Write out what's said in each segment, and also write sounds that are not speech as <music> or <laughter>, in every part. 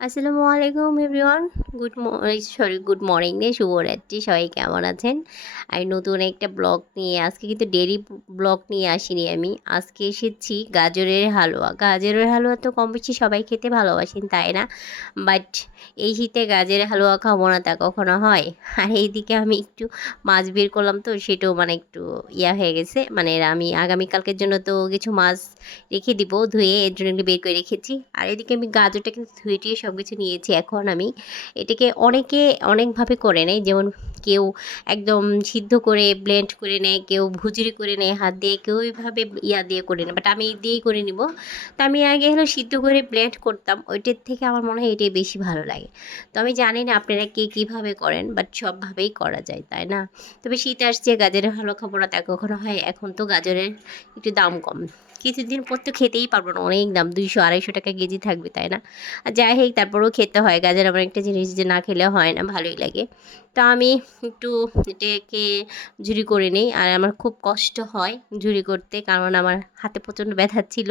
আসসালামু আলাইকুম everyone good sorry good morning নেই শুভরাত্রি। সবাই কেমন আছেন? আর নতুন একটা ব্লগ নিয়ে, আজকে কিন্তু ডেরি ব্লগ নিয়ে আসিনি আমি। আজকে এসেছি গাজরের হালুয়া। গাজরের হালুয়া তো কম বেশি সবাই খেতে ভালোবাসেন, তাই না? বাট এই শীতে গাজরের হালুয়া খাব না, তা কখনো হয়? আর এইদিকে আমি একটু মাছ বের করলাম তো, সেটাও মানে একটু ইয়া হয়ে গেছে। মানে আমি আগামীকালকের জন্য তো কিছু মাছ রেখে দিব, ধুয়ে এর জন্য একটু বের করে রেখেছি। আর এদিকে আমি গাজরটা কিন্তু ধুয়ে সব কিছু নিয়েছি। এখন আমি এটাকে অনেকে অনেকভাবে করে নেয়। যেমন কেউ একদম সিদ্ধ করে ব্লেন্ড করে নেয়, কেউ ভুজুরি করে নেয় হাত দিয়ে, কেউ ওইভাবে ইয়া দিয়ে করে নেয়। বাট আমি এই দিয়েই করে নিব। তো আমি আগে হলো সিদ্ধ করে ব্লেন্ড করতাম। ওইটার থেকে আমার মনে হয় এটাই বেশি ভালো লাগে। তো আমি জানি না আপনারা কে কীভাবে করেন বাট সবভাবেই করা যায়, তাই না? তবে শীত আসছে, গাজরের ভালো খাব তা কখনো হয়? এখন তো গাজরের একটু দাম কম। কিছুদিন পর তো খেতেই পারব না, অনেক দাম, দুইশো, আড়াইশো টাকা কেজি থাকবে, তাই না? আর যাই হোক, তারপরেও খেতে হয়, গাজর আমার একটা জিনিস যে না খেলে হয় না, ভালোই লাগে। তো আমি একটু এটাকে ঝুরি করে নিই, আর আমার খুব কষ্ট হয় ঝুরি করতে, কারণ আমার হাতে প্রচণ্ড ব্যথা ছিল।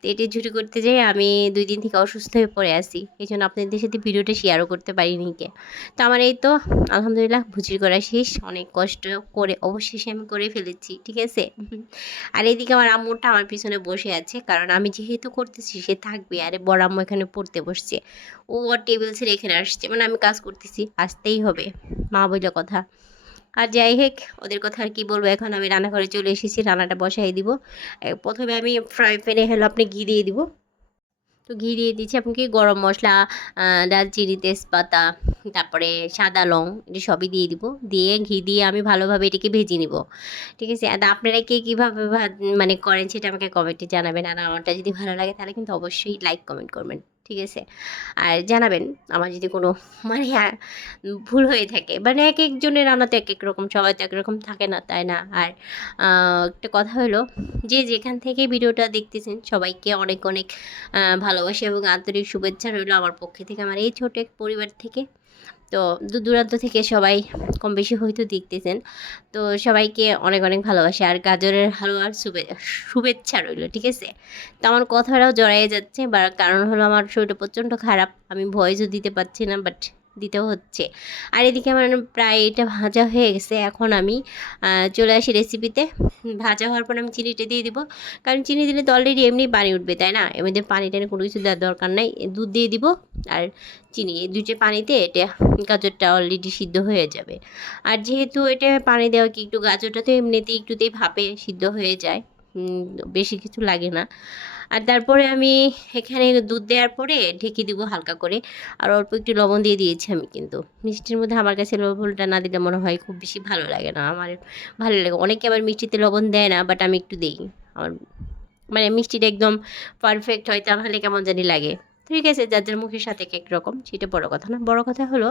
তো এটি ঝুরি করতে যেয়ে আমি দুই দিন থেকে অসুস্থ হয়ে পড়ে আসি এই জন্য আপনাদের সাথে ভিডিওটা শেয়ারও করতে পারিনি কে। তো আমার এই তো, আলহামদুলিল্লাহ ভুজি করা শেষ, অনেক কষ্ট করে অবশেষে আমি করে ফেলেছি, ঠিক আছে? আর এইদিকে আমার আম্মুটা আমার পিছনে বসে আছে, কারণ আমি যেহেতু করতেছি সে থাকবে, আরে বড় আম্মু এখানে পড়তে বসছে। ও আর টেবিল ছেড়ে এখানে আসছে মানে আমি কাজ করতেছি, আসতেই হবে, মা বইলা কথা। আর যাই হোক, ওদের কথা আর কি বলব, এখন আমি রান্নাঘরে চলে এসেছি, রান্নাটা বসাই দিব। প্রথমে আমি ফ্রাই প্যানে হলো আপনি ঘি দিয়ে দিব। তো ঘি দিয়ে দিচ্ছি আপনাকে গরম মশলা দালচিনি তেজপাতা, তারপরে সাদা লং, এটি সবই দিয়ে দিব। দিয়ে ঘি দিয়ে আমি ভালোভাবে এটাকে ভেজে নিব। ঠিক আছে? আর আপনারা কে কীভাবে মানে করেন সেটা আমাকে কমেন্টে জানাবেন। আর আমারটা যদি ভালো লাগে তাহলে কিন্তু অবশ্যই লাইক, কমেন্ট করবেন। ঠিক আছে? আর জানাবেন, আমার যদি কোনো <laughs> মানে ভুল হয়ে থাকে। মানে এক একজনের রান্না তো এক এক রকম, সবাই তো একরকম থাকে না, তাই না? আর একটা কথা হলো, যে যেখান থেকে ভিডিওটা দেখতেছেন, সবাইকে অনেক অনেক ভালোবাসা এবং আন্তরিক শুভেচ্ছা রইল আমার পক্ষে থেকে, আমার এই ছোট এক পরিবার থেকে। তো দূর দূরান্ত থেকে সবাই কম বেশি হয়তো দেখতেছেন। তো সবাইকে অনেক অনেক ভালোবাসে আর গাজরের হালুয়ার শুভে, শুভেচ্ছা রইল, ঠিক আছে? তো আমার কথাটাও জড়াইয়ে যাচ্ছে বা কারণ হলো আমার শরীরটা প্রচণ্ড খারাপ, আমি ভয়েসও দিতে পারছি না বাট দিতেও হচ্ছে। আর এদিকে আমার প্রায় এটা ভাজা হয়ে গেছে। এখন আমি চলে আসি রেসিপিতে ভাজা হওয়ার পর আমি চিনিটা দিয়ে দিব। কারণ চিনি দিলে তো অলরেডি এমনি পানি উঠবে, তাই না? এমনিতে পানি টানি কোনো কিছু দেওয়ার দরকার নাই। দুধ দিয়ে দিব আর চিনি। এই দুইটা পানিতে এটা গাজরটা অলরেডি সিদ্ধ হয়ে যাবে। আর যেহেতু এটা পানি দেওয়া কি একটু গাজরটা তো এমনিতেই একটুতেই ভাপে সিদ্ধ হয়ে যায়। বেশি কিছু লাগে না। আর তারপরে আমি এখানে দুধ দেওয়ার পরে ঢেকে দিব হালকা করে। আর অল্প একটু লবণ দিয়ে দিয়েছি আমি কিন্তু। মিষ্টির মধ্যে আমার কাছে লবণটা না দিলে মনে হয় খুব বেশি ভালো লাগে না। আমার ভালো লাগে। অনেকে আবার মিষ্টিতে লবণ দেয় না বাট আমি একটু দিই। আমার মানে মিষ্টিটা একদম পারফেক্ট হয়, তাহলে কেমন জানি লাগে। ঠিক আছে, যার যার মুখের সাথে এক রকম, সেটা বড় কথা না। বড় কথা হলো,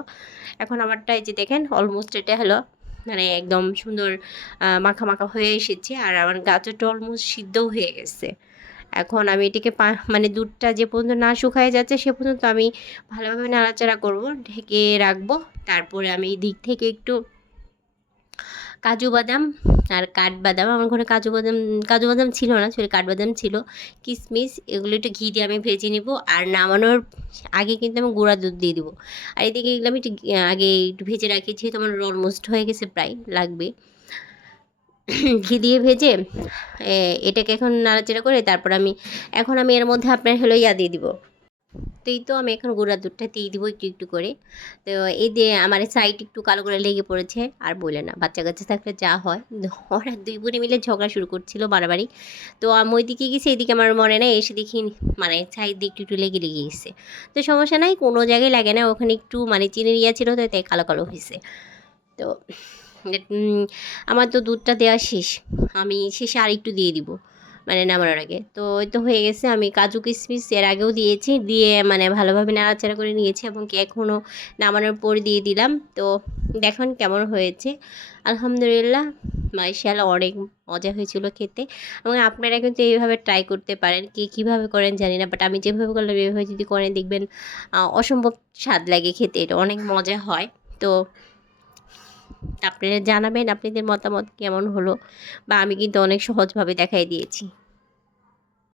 এখন আমারটা এই যে দেখেন অলমোস্ট এটা হলো মানে একদম সুন্দর মাখা মাখা হয়ে এসেছে আর আমার গাজরটা অলমোস্ট সিদ্ধও হয়ে গেছে। এখন আমি এটিকে মানে দুধটা যে পর্যন্ত না শুকায় যাচ্ছে সে পর্যন্ত আমি ভালোভাবে নাড়াচাড়া করব, ঢেকে রাখব। তারপরে আমি এই দিক থেকে একটু কাজু বাদাম আর কাঠবাদাম। আমার ঘরে কাজু বাদাম কাজু বাদাম ছিল না সেটা কাঠবাদাম ছিল। কিশমিশ এগুলো একটু ঘি দিয়ে আমি ভেজে নিব আর নামানোর আগে কিন্তু আমি গুঁড়া দুধ দিয়ে দিব। আর এদিকে এগুলো আমি একটু আগে একটু ভেজে রাখি, যেহেতু আমার অলমোস্ট হয়ে গেছে প্রায়, লাগবে। ঘি দিয়ে ভেজে এটাকে এখন নাড়াচাড়া করে তারপর আমি, এখন আমি এর মধ্যে আপনার হলো ইয়া দিয়ে দিব। তো এই তো আমি এখন গুঁড়া দুধটা দিয়ে দিব একটু একটু করে। তো এই দিয়ে আমার সাইড একটু কালো করে লেগে পড়েছে, আর বলে না, বাচ্চা কাচ্চা থাকলে যা হয়। ওরা দুই বোনে মিলে ঝগড়া শুরু করছিল বাড়াবাড়ি। তো আমি ওই দিকে গেছি, এদিকে আমার মনে নেই, এসে দেখি মানে সাইড দিয়ে একটু একটু লেগে লেগে গেছে। তো সমস্যা নাই, কোনো জায়গায় লাগে না, ওখানে একটু মানে চিনির ইয়া ছিল তো তাই কালো কালো হয়েছে তো আমার তো দুধটা দেওয়া শেষ। আমি শেষে আর একটু দিয়ে দিব। মানে নামানোর আগে। তো ওই তো হয়ে গেছে, আমি কাজু কিশমিশ এর আগেও দিয়েছি, দিয়ে মানে ভালোভাবে নাড়াচাড়া করে নিয়েছি এবং এখনও নামানোর পর দিয়ে দিলাম। তো দেখুন কেমন হয়েছে। আলহামদুলিল্লাহ মাইশাল অনেক মজা হয়েছিল খেতে। এবং আপনারা কিন্তু এইভাবে ট্রাই করতে পারেন, কি কীভাবে করেন জানি না বাট আমি যেভাবে করলাম, এইভাবে যদি করেন দেখবেন অসম্ভব স্বাদ লাগে খেতে, এটা অনেক মজা হয়। তো আপনারা জানাবেন আপনাদের মতামত কেমন হলো বা আমি কিন্তু অনেক সহজভাবে দেখাই দিয়েছি।